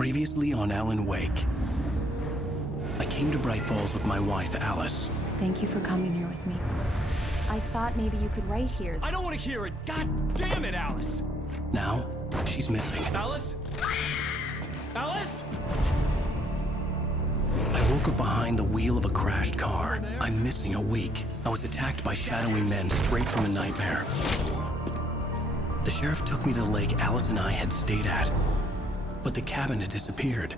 Previously on Alan Wake. I came to Bright Falls with my wife, Alice. Thank you for coming here with me. I thought maybe you could write here. I don't want to hear it! God damn it, Alice! Now, she's missing. Alice? Alice? I woke up behind the wheel of a crashed car. I'm missing a week. I was attacked by shadowy men straight from a nightmare. The sheriff took me to the lake Alice and I had stayed at, but the cabin had disappeared.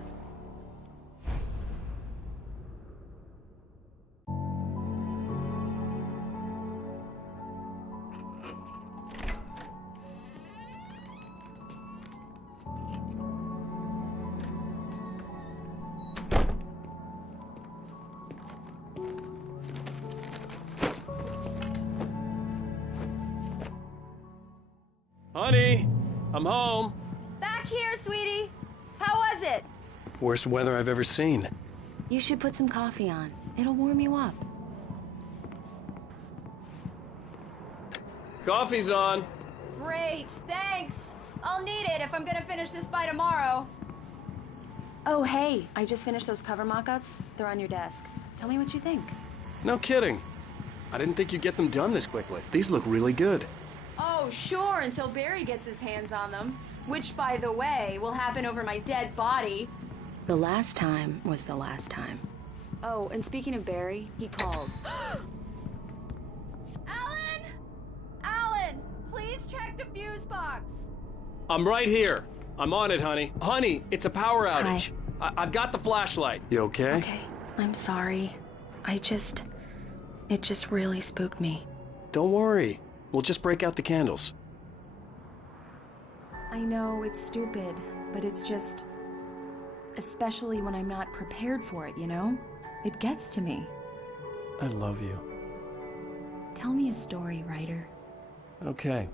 Honey, I'm home. Back here, sweetie. How was it? Worst weather I've ever seen. You should put some coffee on. It'll warm you up. Coffee's on. Great, thanks. I'll need it if I'm gonna finish this by tomorrow. Oh, hey, I just finished those cover mock-ups. They're on your desk. Tell me what you think. No kidding. I didn't think you'd get them done this quickly. These look really good. Oh, sure, until Barry gets his hands on them. Which, by the way, will happen over my dead body. The last time was the last time. Oh, and speaking of Barry, he called. Alan! Alan! Please check the fuse box! I'm right here. I'm on it, honey. Honey, it's a power outage. I've got the flashlight. You okay? Okay, I'm sorry. It just really spooked me. Don't worry. We'll just break out the candles. I know it's stupid, but it's just... especially when I'm not prepared for it, you know? It gets to me. I love you. Tell me a story, writer. Okay.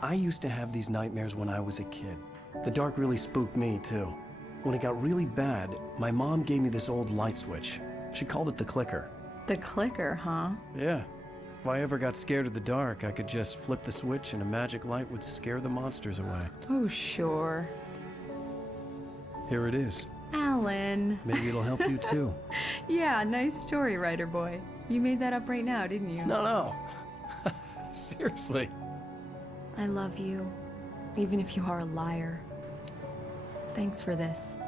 I used to have these nightmares when I was a kid. The dark really spooked me, too. When it got really bad, my mom gave me this old light switch. She called it the clicker. The clicker, huh? Yeah. If I ever got scared of the dark, I could just flip the switch and a magic light would scare the monsters away. Oh, sure. Here it is. Alan. Maybe it'll help you, too. Yeah, nice story, writer boy. You made that up right now, didn't you? No. Seriously. I love you, even if you are a liar. Thanks for this.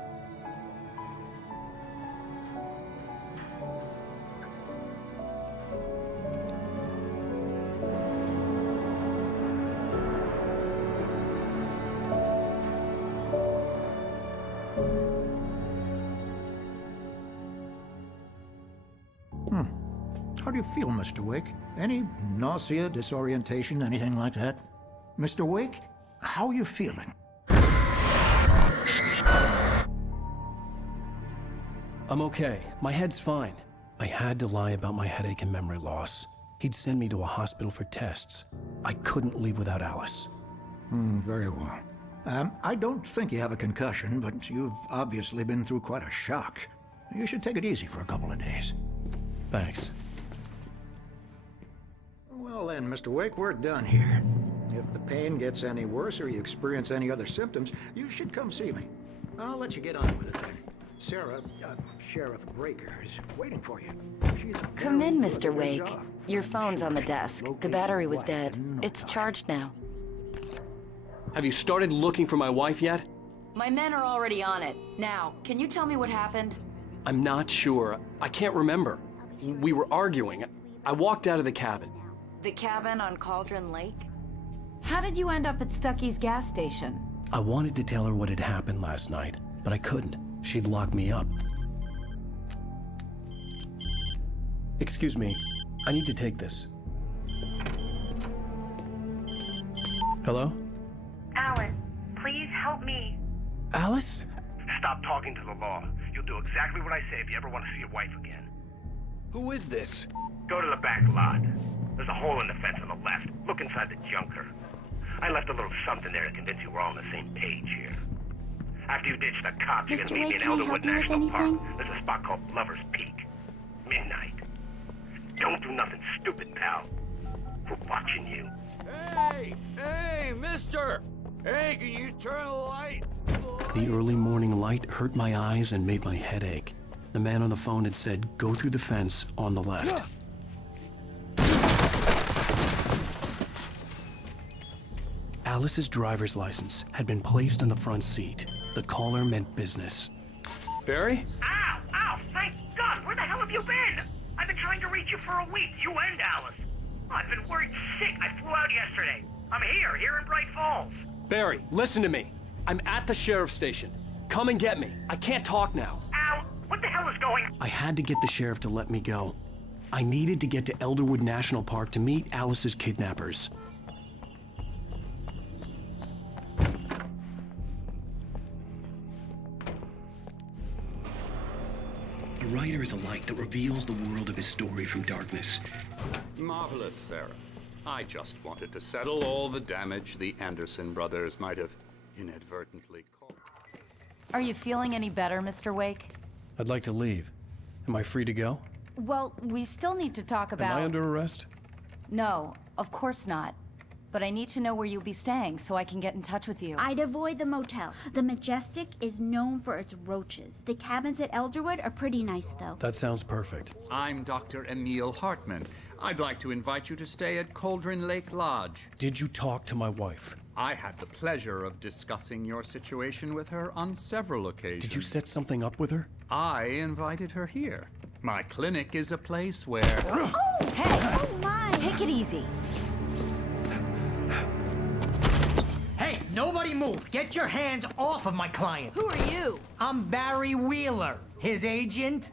How do you feel, Mr. Wake? Any nausea, disorientation, anything like that? Mr. Wake, how are you feeling? I'm okay. My head's fine. I had to lie about my headache and memory loss. He'd send me to a hospital for tests. I couldn't leave without Alice. Very well. I don't think you have a concussion, but you've obviously been through quite a shock. You should take it easy for a couple of days. Thanks. Well then, Mr. Wake, we're done here. If the pain gets any worse or you experience any other symptoms, you should come see me. I'll let you get on with it then. Sarah, Sheriff Breaker, is waiting for you. Come in, Mr. Wake. Your phone's on the desk. The battery was dead. It's charged now. Have you started looking for my wife yet? My men are already on it. Now, can you tell me what happened? I'm not sure. I can't remember. We were arguing. I walked out of the cabin. The cabin on Cauldron Lake? How did you end up at Stucky's gas station? I wanted to tell her what had happened last night, but I couldn't. She'd lock me up. Excuse me. I need to take this. Hello? Alan, please help me. Alice? Stop talking to the law. You'll do exactly what I say if you ever want to see your wife again. Who is this? Go to the back lot. There's a hole in the fence on the left. Look inside the junker. I left a little something there to convince you we're all on the same page here. After you ditch the cops, you're gonna meet me in Elderwood National Park. There's a spot called Lover's Peak. Midnight. Don't do nothing stupid, pal. We're watching you. Hey, mister! Hey, can you turn the light? The early morning light hurt my eyes and made my head ache. The man on the phone had said, go through the fence on the left. Alice's driver's license had been placed on the front seat. The caller meant business. Barry? Ow! Ow! Thank God! Where the hell have you been? I've been trying to reach you for a week, you and Alice. I've been worried sick. I flew out yesterday. I'm here in Bright Falls. Barry, listen to me. I'm at the sheriff's station. Come and get me. I can't talk now. Al, what the hell is going on? I had to get the sheriff to let me go. I needed to get to Elderwood National Park to meet Alice's kidnappers. A writer is a light that reveals the world of his story from darkness. Marvelous, Sarah. I just wanted to settle all the damage the Anderson brothers might have inadvertently caused. Are you feeling any better, Mr. Wake? I'd like to leave. Am I free to go? Well, we still need to talk about... Am I under arrest? No, of course not. But I need to know where you'll be staying so I can get in touch with you. I'd avoid the motel. The Majestic is known for its roaches. The cabins at Elderwood are pretty nice, though. That sounds perfect. I'm Dr. Emil Hartman. I'd like to invite you to stay at Cauldron Lake Lodge. Did you talk to my wife? I had the pleasure of discussing your situation with her on several occasions. Did you set something up with her? I invited her here. My clinic is a place where... Oh! Hey! Oh, my! Take it easy. Hey, nobody move! Get your hands off of my client! Who are you? I'm Barry Wheeler, his agent.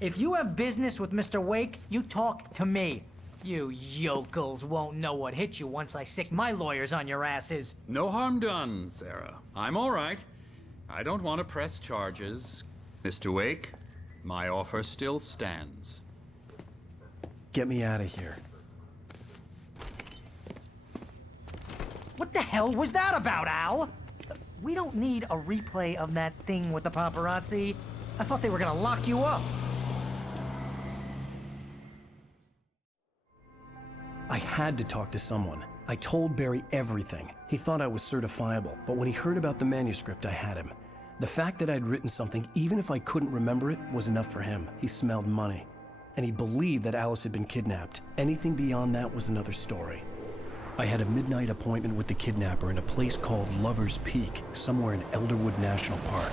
If you have business with Mr. Wake, you talk to me. You yokels won't know what hit you once I sick my lawyers on your asses. No harm done, Sarah. I'm all right. I don't want to press charges. Mr. Wake, my offer still stands. Get me out of here. What the hell was that about, Al? We don't need a replay of that thing with the paparazzi. I thought they were gonna lock you up. I had to talk to someone. I told Barry everything. He thought I was certifiable, but when he heard about the manuscript, I had him. The fact that I'd written something, even if I couldn't remember it, was enough for him. He smelled money. And he believed that Alice had been kidnapped. Anything beyond that was another story. I had a midnight appointment with the kidnapper in a place called Lover's Peak, somewhere in Elderwood National Park.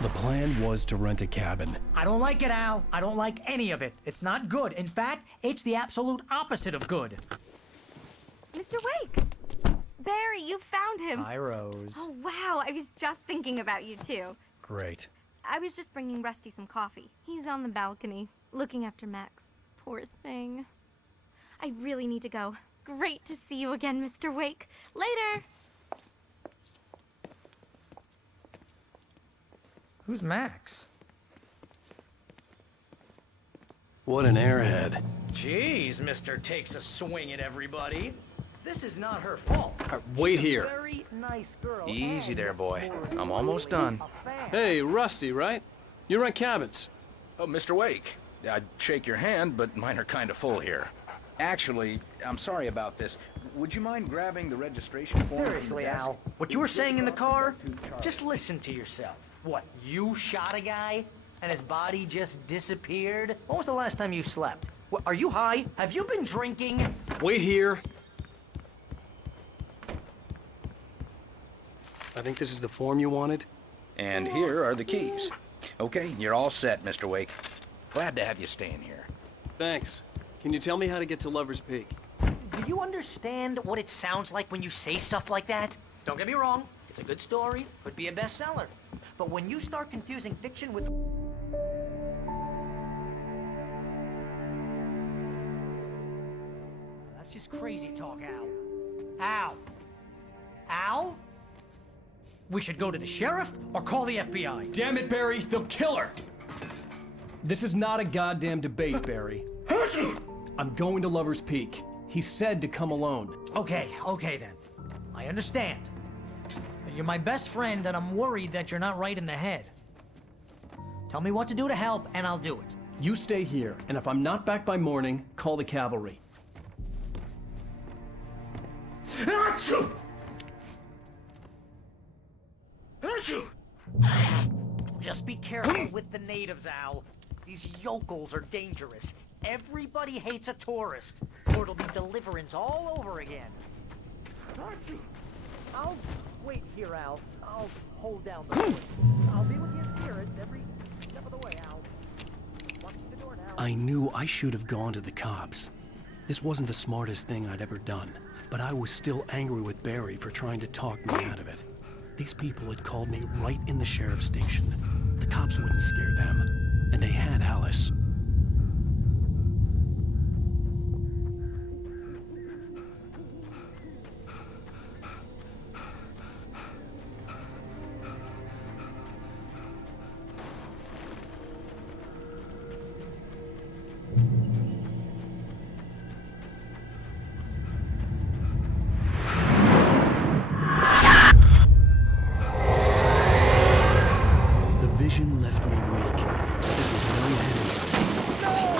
The plan was to rent a cabin. I don't like it, Al. I don't like any of it. It's not good. In fact, it's the absolute opposite of good. Mr. Wake! Barry, you found him. Hi, Rose. Oh, wow. I was just thinking about you, too. Great. I was just bringing Rusty some coffee. He's on the balcony, looking after Max. Poor thing. I really need to go. Great to see you again, Mr. Wake. Later! Who's Max? What an airhead. Jeez, Mr. Takes a swing at everybody. This is not her fault. Wait She's a here. very nice girl. Easy there, boy. I'm almost done. Hey, Rusty, right? You rent cabins. Oh, Mr. Wake. I'd shake your hand, but mine are kind of full here. Actually, I'm sorry about this. Would you mind grabbing the registration form? Seriously, Al, what you were saying in the car, just listen to yourself. What, you shot a guy and his body just disappeared? When was the last time you slept? What, are you high? Have you been drinking? Wait here. I think this is the form you wanted. And here are the keys. Okay, you're all set, Mr. Wake. Glad to have you staying here. Thanks. Can you tell me how to get to Lover's Peak? Do you understand what it sounds like when you say stuff like that? Don't get me wrong, it's a good story, could be a bestseller. But when you start confusing fiction with... That's just crazy talk, Al. Al! Al? We should go to the sheriff or call the FBI. Damn it, Barry, they'll kill her! This is not a goddamn debate, Barry. I'm going to Lover's Peak. He said to come alone. Okay then. I understand. You're my best friend, and I'm worried that you're not right in the head. Tell me what to do to help, and I'll do it. You stay here, and if I'm not back by morning, call the cavalry. Achoo! Achoo! Just be careful with the natives, Al. These yokels are dangerous. Everybody hates a tourist, or it'll be Deliverance all over again. Archie! I'll wait here, Al. I'll hold down the fort. I'll be with you in spirit every step of the way, Al. Watch the door now. I knew I should have gone to the cops. This wasn't the smartest thing I'd ever done, but I was still angry with Barry for trying to talk me out of it. These people had called me right in the sheriff's station. The cops wouldn't scare them, and they had Alice. Left me weak. This was no headache. Damn.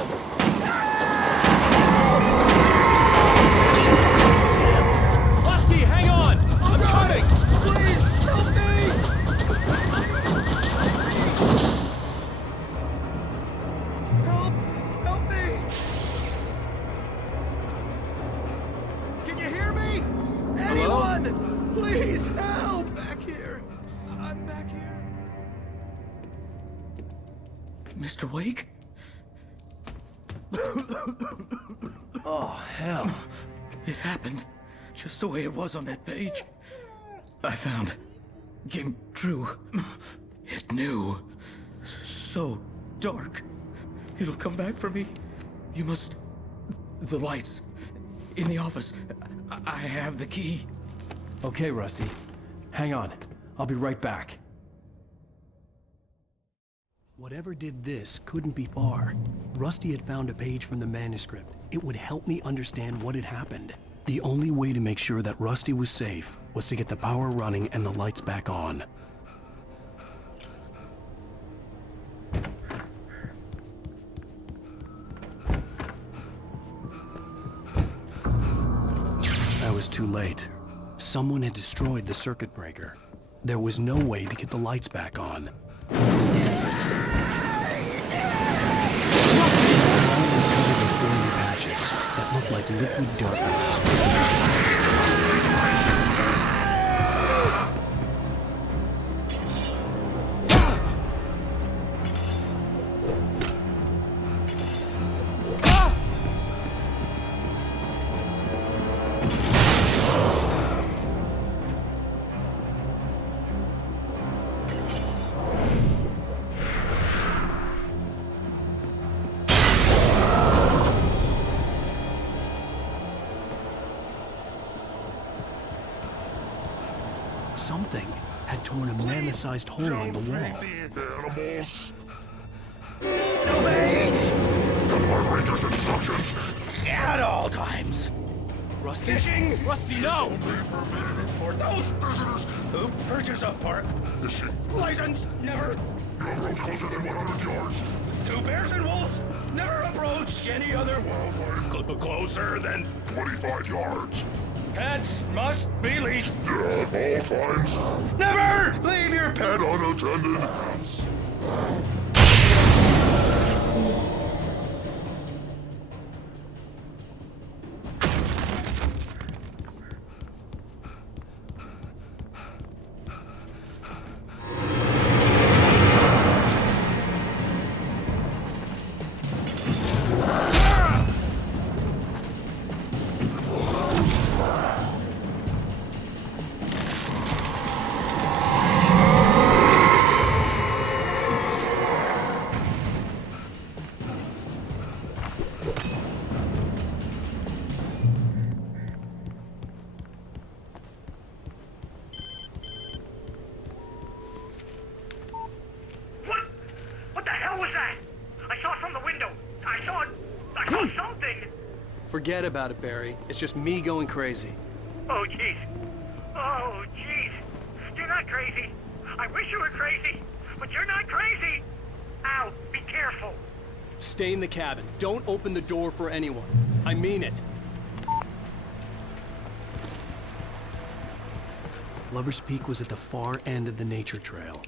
Rusty, hang on! I'm coming! Please, help me! Help me! Can you hear me? Anyone! Please, help! Back here. I'm back here. Mr. Wake? Oh, hell. It happened just the way it was on that page. I found. Came true. It knew. So dark. It'll come back for me. You must... The lights. In the office. I have the key. Okay, Rusty. Hang on. I'll be right back. Whatever did this couldn't be far. Rusty had found a page from the manuscript. It would help me understand what had happened. The only way to make sure that Rusty was safe was to get the power running and the lights back on. I was too late. Someone had destroyed the circuit breaker. There was no way to get the lights back on. That looked like liquid darkness. Something had torn a mammoth-sized hole in the wall. Animals. Obey! Our Ranger's instructions. At all times. Rusty? Fishing! Rusty, no! For those visitors who purchase a park Fishing. license, never. You approach closer than 100 yards. 2 bears and wolves, never approach any other wildlife closer than 25 yards. Pets must be leashed. Yeah, at all times. Never leave your pet. Pet unattended. Forget about it, Barry. It's just me going crazy. Oh, jeez. Oh, jeez. You're not crazy. I wish you were crazy, but you're not crazy. Ow, be careful. Stay in the cabin. Don't open the door for anyone. I mean it. Lover's Peak was at the far end of the nature trail.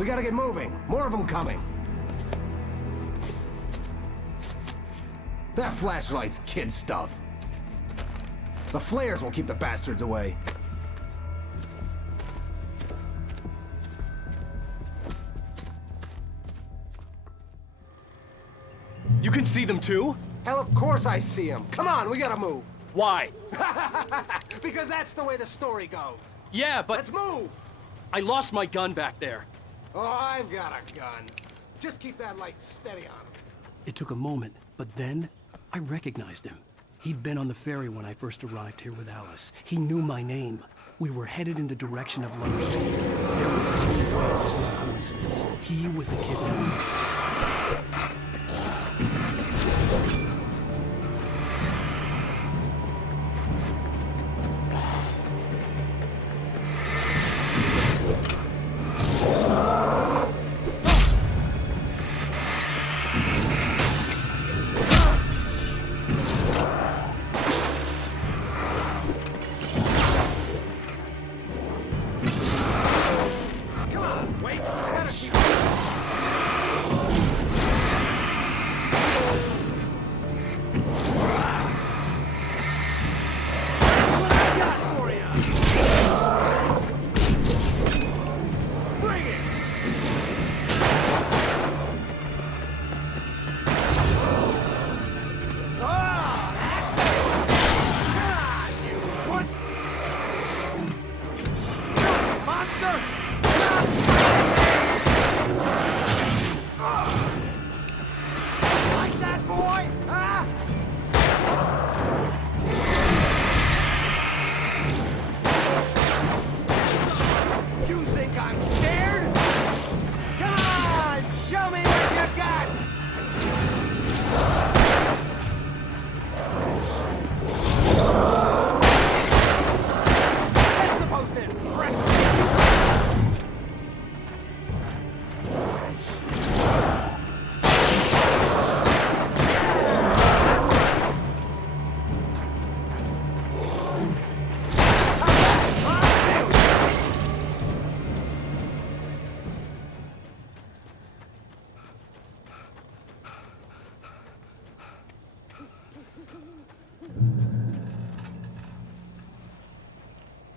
We gotta get moving. More of them coming. That flashlight's kid stuff. The flares will keep the bastards away. You can see them too? Hell, of course I see them. Come on, we gotta move. Why? Because that's the way the story goes. Yeah, but... Let's move! I lost my gun back there. Oh, I've got a gun. Just keep that light steady on him. It took a moment, but then I recognized him. He'd been on the ferry when I first arrived here with Alice. He knew my name. We were headed in the direction of Lover's Peak. There was no way this was a coincidence. He was the kid that...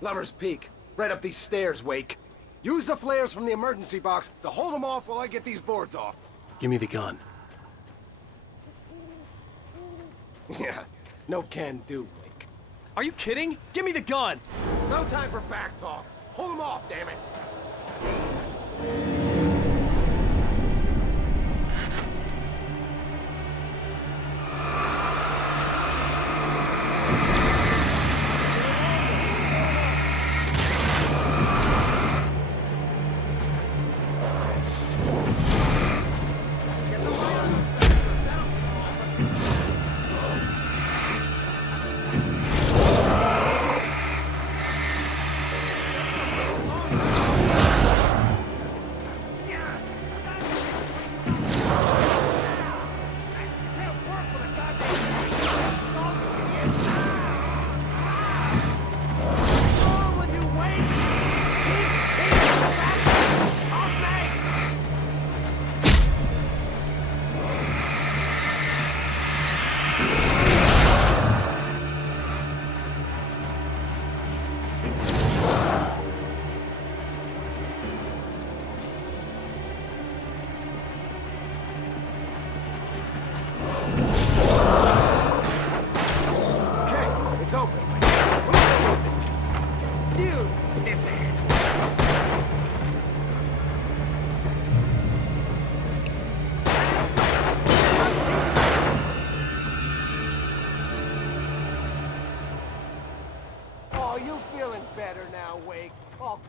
Lover's Peak. Right up these stairs, Wake. Use the flares from the emergency box to hold them off while I get these boards off. Give me the gun. Yeah, no can do, Wake. Are you kidding? Give me the gun! No time for back talk. Hold them off, damn it.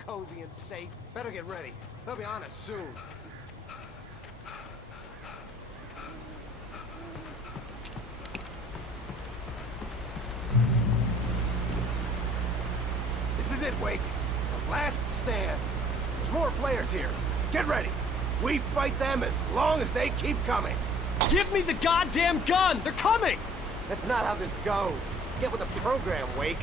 Cozy and safe. Better get ready. They'll be on us soon. This is it, Wake. The last stand. There's more players here. Get ready. We fight them as long as they keep coming. Give me the goddamn gun! They're coming! That's not how this goes. Get with the program, Wake.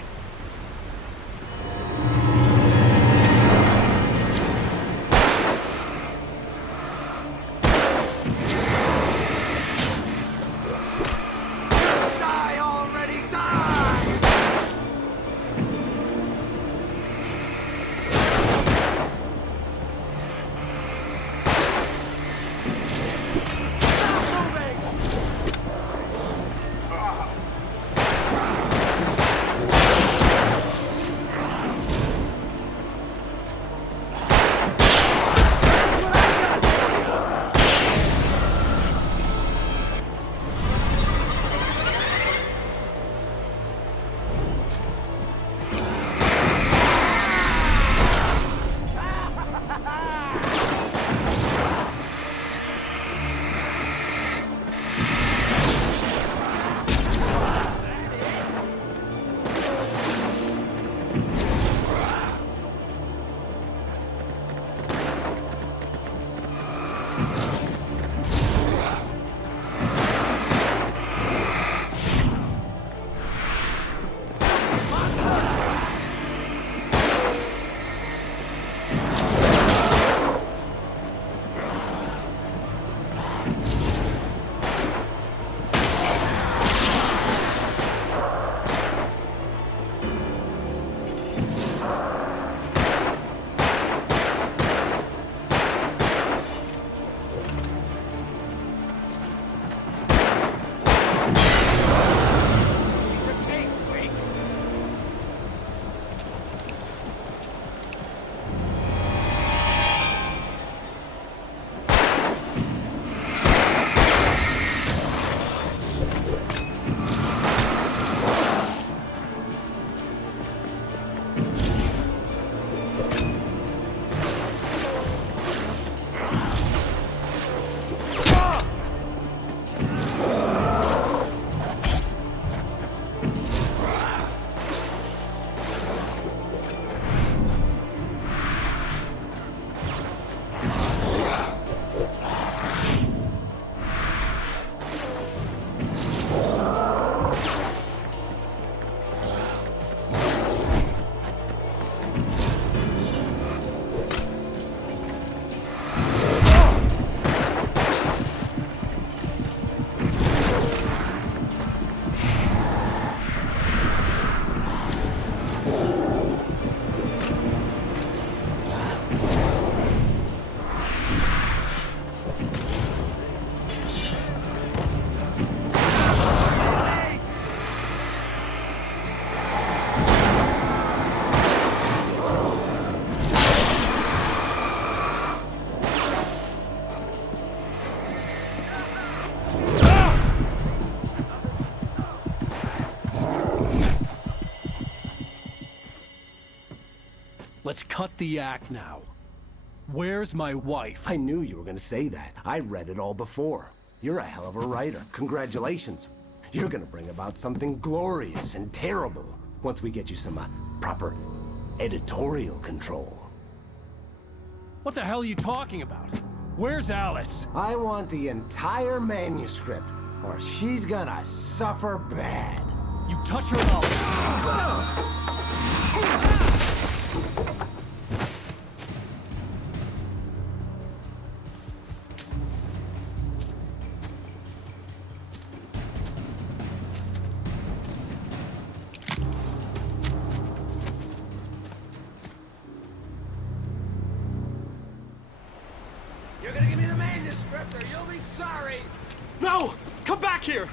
Let's cut the act now. Where's my wife? I knew you were gonna say that. I read it all before. You're a hell of a writer. Congratulations. You're gonna bring about something glorious and terrible once we get you some proper editorial control. What the hell are you talking about? Where's Alice? I want the entire manuscript, or she's gonna suffer bad. You touch her mouth. You're gonna give me the manuscript or you'll be sorry! No! Come back here!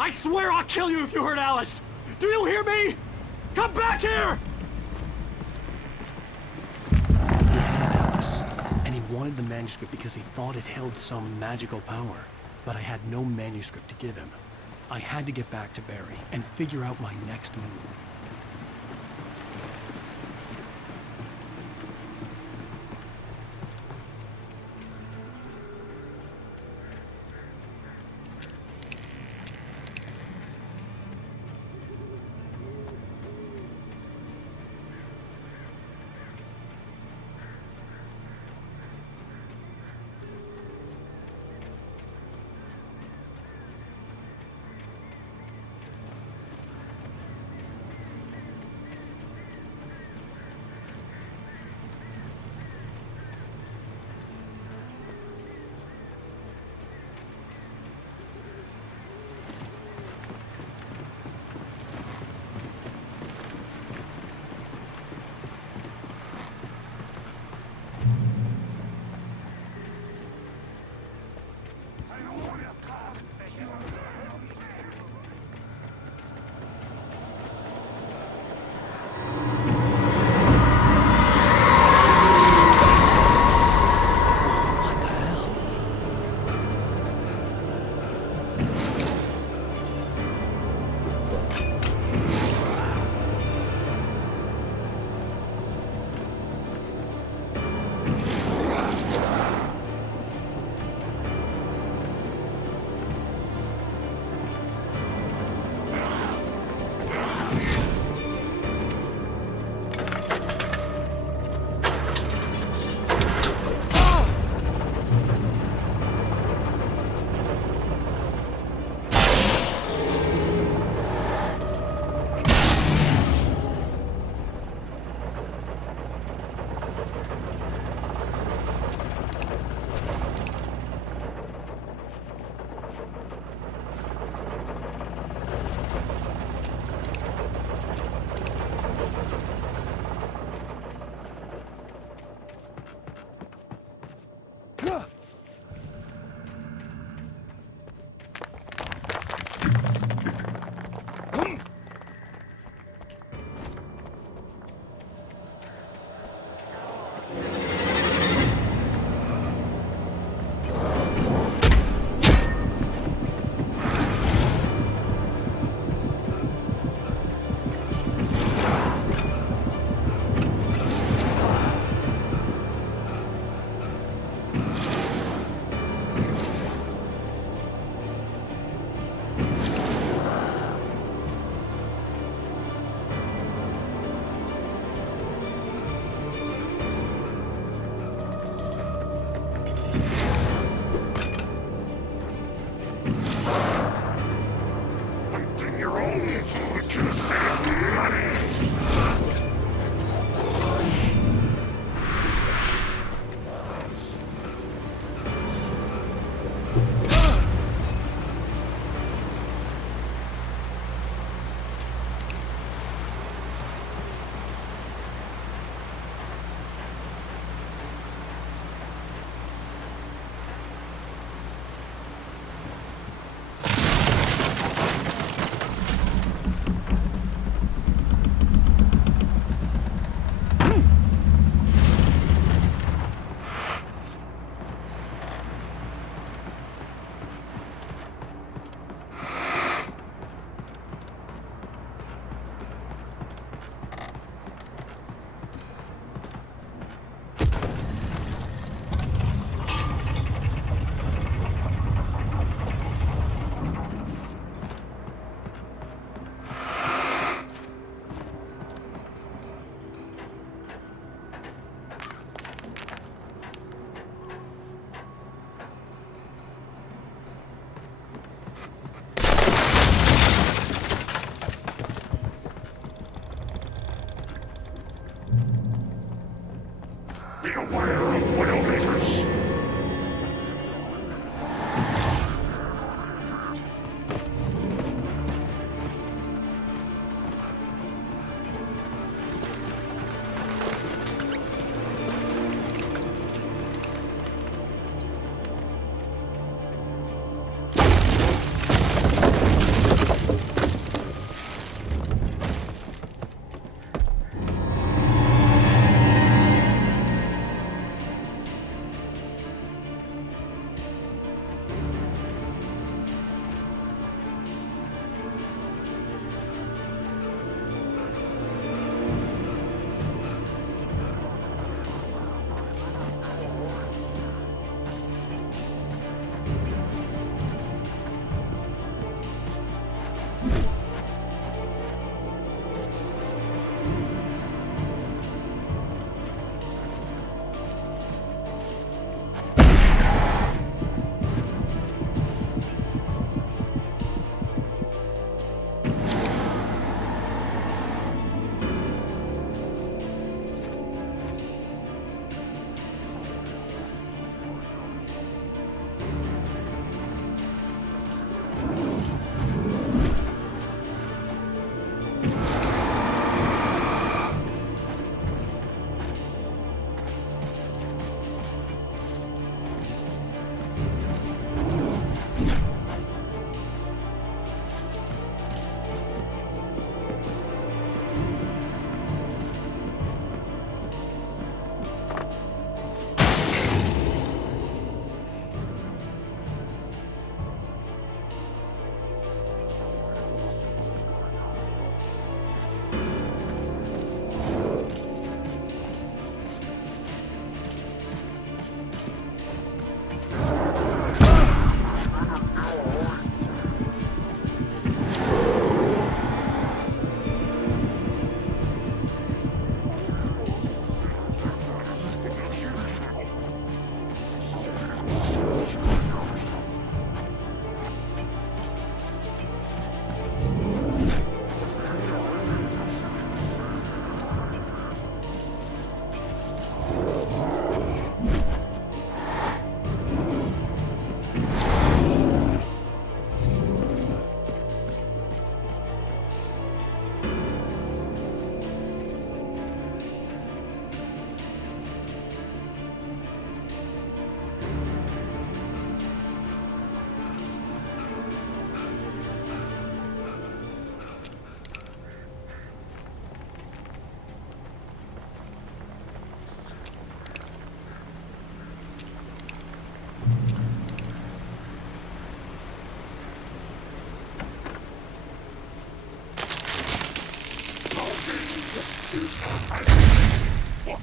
I swear I'll kill you if you hurt Alice! Do you hear me? Come back here! He had Alice, and he wanted the manuscript because he thought it held some magical power. But I had no manuscript to give him. I had to get back to Barry and figure out my next move.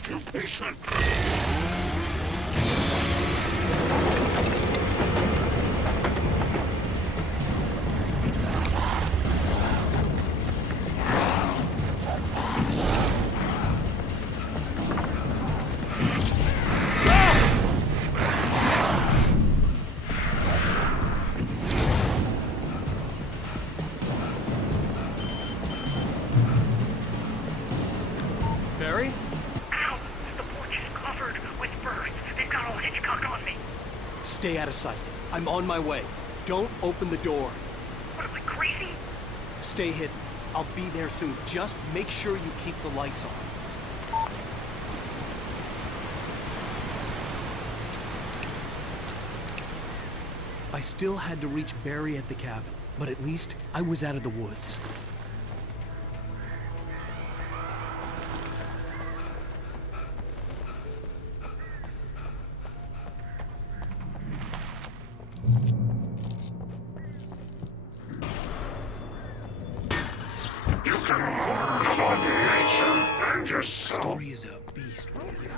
too patient. Barry? Ow! The porch is covered with birds. They've got all Hitchcock on me. Stay out of sight. I'm on my way. Don't open the door. What am I, crazy? Stay hidden. I'll be there soon. Just make sure you keep the lights on. I still had to reach Barry at the cabin, but at least I was out of the woods. You can learn about nature and yourself. Story is a beast when you hear it.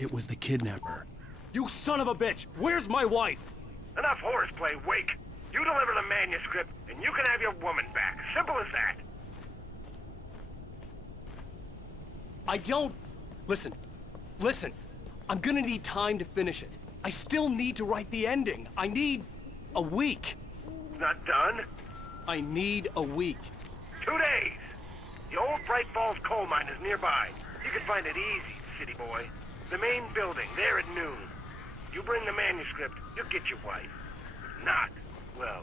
It was the kidnapper. You son of a bitch! Where's my wife? Enough horseplay, Wake. You deliver the manuscript, and you can have your woman back. Simple as that. I don't... Listen. Listen. I'm gonna need time to finish it. I still need to write the ending. I need... a week. Not done? I need a week. 2 days. The old Bright Falls coal mine is nearby. You can find it easy, city boy. The main building, there at noon. You bring the manuscript, you'll get your wife. If not, well,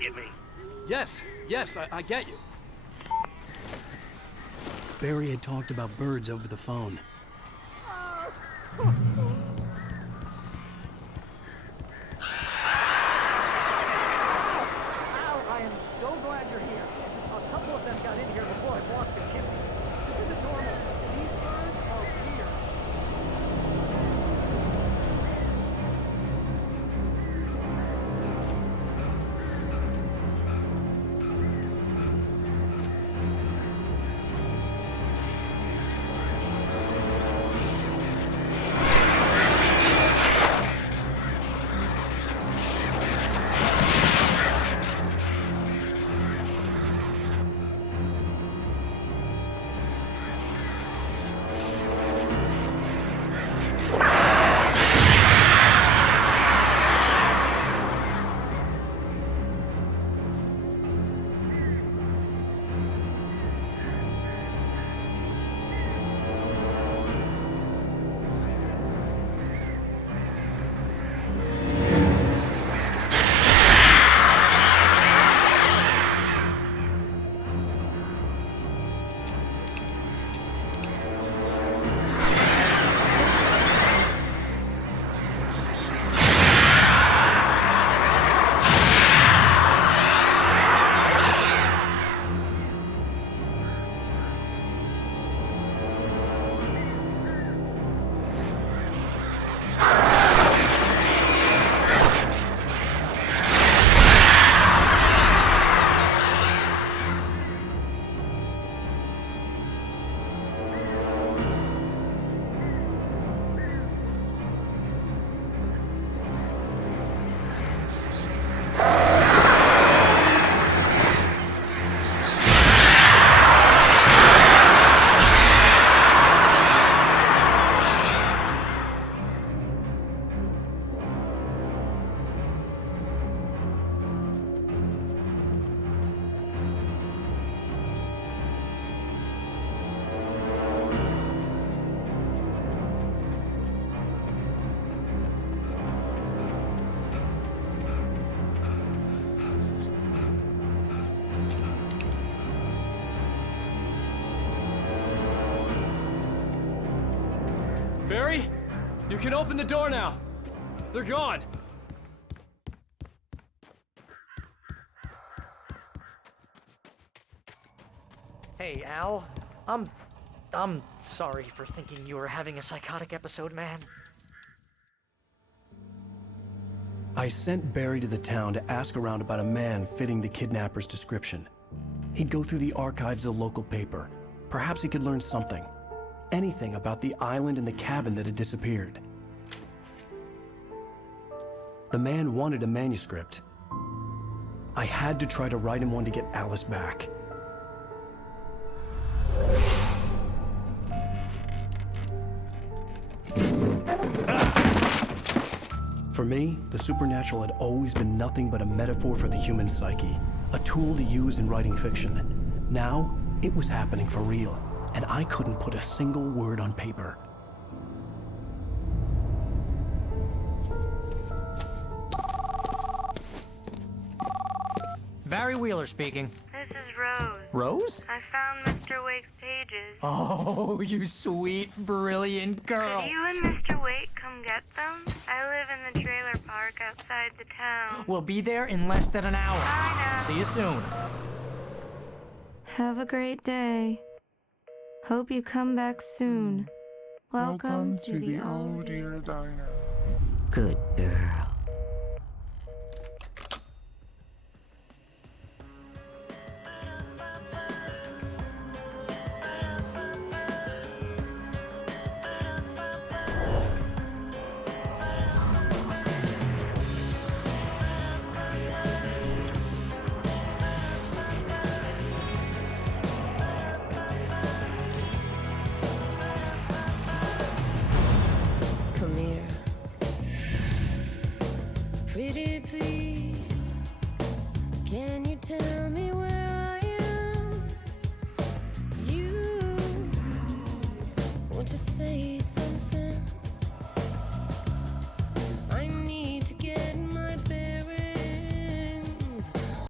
get me? Yes, I get you. Barry had talked about birds over the phone. Al, I am so glad you're here. A couple of them got in here before I blocked the chimney. This isn't normal. These birds are weird. You can open the door now. They're gone. Hey, Al. I'm sorry for thinking you were having a psychotic episode, man. I sent Barry to the town to ask around about a man fitting the kidnapper's description. He'd go through the archives of the local paper. Perhaps he could learn something. Anything about the island and the cabin that had disappeared. The man wanted a manuscript. I had to try to write him one to get Alice back. For me, the supernatural had always been nothing but a metaphor for the human psyche, a tool to use in writing fiction. Now, it was happening for real, and I couldn't put a single word on paper. Barry Wheeler speaking. This is Rose. Rose? I found Mr. Wake's pages. Oh, you sweet, brilliant girl. Could you and Mr. Wake come get them? I live in the trailer park outside the town. We'll be there in less than an hour. Bye now. See you soon. Have a great day. Hope you come back soon. Welcome to the Oh Dear Diner. Good girl. Come here. Pretty please, can you tell me where I am? You, won't you say something?